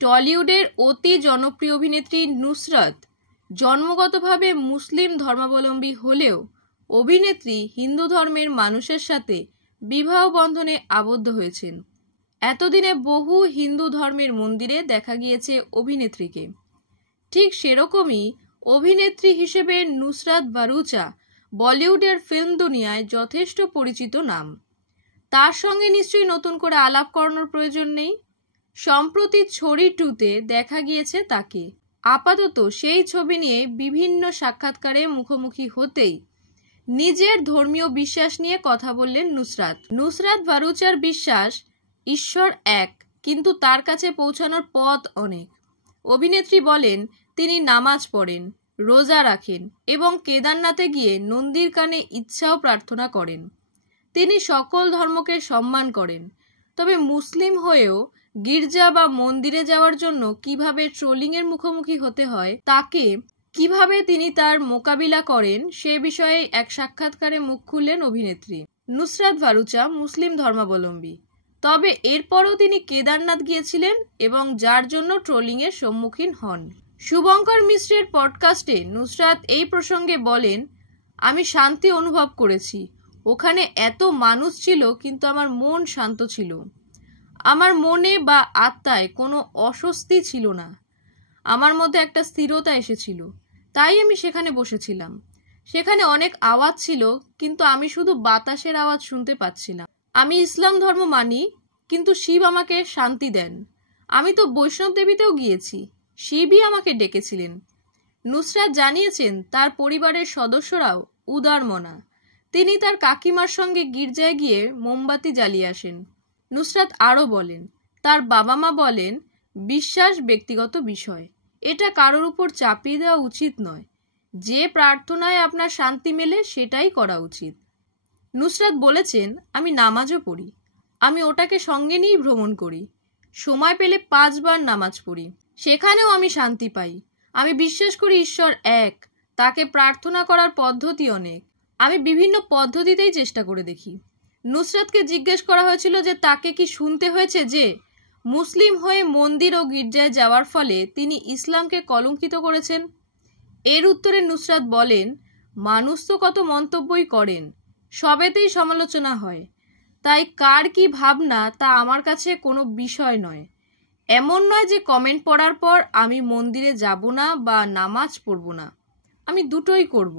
টলিউডের অতি জনপ্রিয় অভিনেত্রী নুসরাত জন্মগতভাবে মুসলিম ধর্মাবলম্বী হলেও অভিনেত্রী হিন্দু ধর্মের মানুষের সাথে বিবাহ বন্ধনে আবদ্ধ হয়েছেন। এতদিনে বহু হিন্দু ধর্মের মন্দিরে দেখা গিয়েছে অভিনেত্রীকে। ঠিক সেরকমই অভিনেত্রী হিসেবে নুসরাত ভারুচা বলিউডের ফিল্ম দুনিয়ায় যথেষ্ট পরিচিত নাম। তার সঙ্গে নিশ্চয়ই নতুন করে আলাপ করানোর প্রয়োজন নেই। সম্প্রতি ছড়ি 2-তে দেখা গিয়েছে তাকে। আপাতত সেই ছবি নিয়ে বিভিন্ন সাক্ষাৎকারে মুখোমুখি হতেই নিজের ধর্মীয় বিশ্বাস নিয়ে কথা বললেন নুসরাত। নুসরাত ভারুচার বিশ্বাস ঈশ্বর এক, কিন্তু তার কাছে পৌঁছানোর পথ অনেক। অভিনেত্রী বলেন তিনি নামাজ পড়েন, রোজা রাখেন এবং কেদারনাথে গিয়ে নন্দীর কানে ইচ্ছাও প্রার্থনা করেন। তিনি সকল ধর্মকে সম্মান করেন, তবে মুসলিম হয়েও গির্জা বা মন্দিরে যাওয়ার জন্য কিভাবে ট্রোলিংয়ের মুখোমুখি হতে হয়, তাকে কিভাবে তিনি তার মোকাবিলা করেন সে বিষয়ে এক সাক্ষাৎকারে মুখ খুললেন অভিনেত্রী। নুসরাত ভারুচা মুসলিম ধর্মাবলম্বী, তবে এরপরও তিনি কেদারনাথ গিয়েছিলেন এবং যার জন্য ট্রোলিংয়ের সম্মুখীন হন। শুভঙ্কর মিশ্রের পডকাস্টে নুসরাত এই প্রসঙ্গে বলেন, আমি শান্তি অনুভব করেছি। ওখানে এত মানুষ ছিল কিন্তু আমার মন শান্ত ছিল। আমার মনে বা আত্মায় কোনো অস্বস্তি ছিল না। আমার মধ্যে একটা স্থিরতা এসেছিল, তাই আমি সেখানে বসেছিলাম। সেখানে অনেক আওয়াজ ছিল, কিন্তু আমি শুধু বাতাসের আওয়াজ শুনতে পাচ্ছিলাম। আমি ইসলাম ধর্ম মানি, কিন্তু শিব আমাকে শান্তি দেন। আমি তো বৈষ্ণব দেবীতেও গিয়েছি, শিবই আমাকে ডেকেছিলেন। নুসরাত জানিয়েছেন তার পরিবারের সদস্যরাও উদারমনা। তিনি তার কাকিমার সঙ্গে গির্জায় গিয়ে মোমবাতি জ্বালিয়ে আসেন। নুসরাত আরও বলেন, তার বাবা মা বলেন বিশ্বাস ব্যক্তিগত বিষয়, এটা কারোর উপর চাপিয়ে দেওয়া উচিত নয়। যে প্রার্থনায় আপনার শান্তি মেলে সেটাই করা উচিত। নুসরাত বলেছেন, আমি নামাজও পড়ি। আমি ওটাকে সঙ্গে নিয়েই ভ্রমণ করি। সময় পেলে 5 বার নামাজ পড়ি, সেখানেও আমি শান্তি পাই। আমি বিশ্বাস করি ঈশ্বর এক, তাকে প্রার্থনা করার পদ্ধতি অনেক। আমি বিভিন্ন পদ্ধতিতেই চেষ্টা করে দেখি। নুসরাতকে জিজ্ঞেস করা হয়েছিল যে তাকে কি শুনতে হয়েছে যে মুসলিম হয়ে মন্দির ও গির্জায় যাওয়ার ফলে তিনি ইসলামকে কলঙ্কিত করেছেন। এর উত্তরে নুসরাত বলেন, মানুষ তো কত মন্তব্যই করেন, সবেতেই সমালোচনা হয়, তাই কার কি ভাবনা তা আমার কাছে কোনো বিষয় নয়। এমন নয় যে কমেন্ট পড়ার পর আমি মন্দিরে যাব না বা নামাজ পড়ব না, আমি দুটোই করব।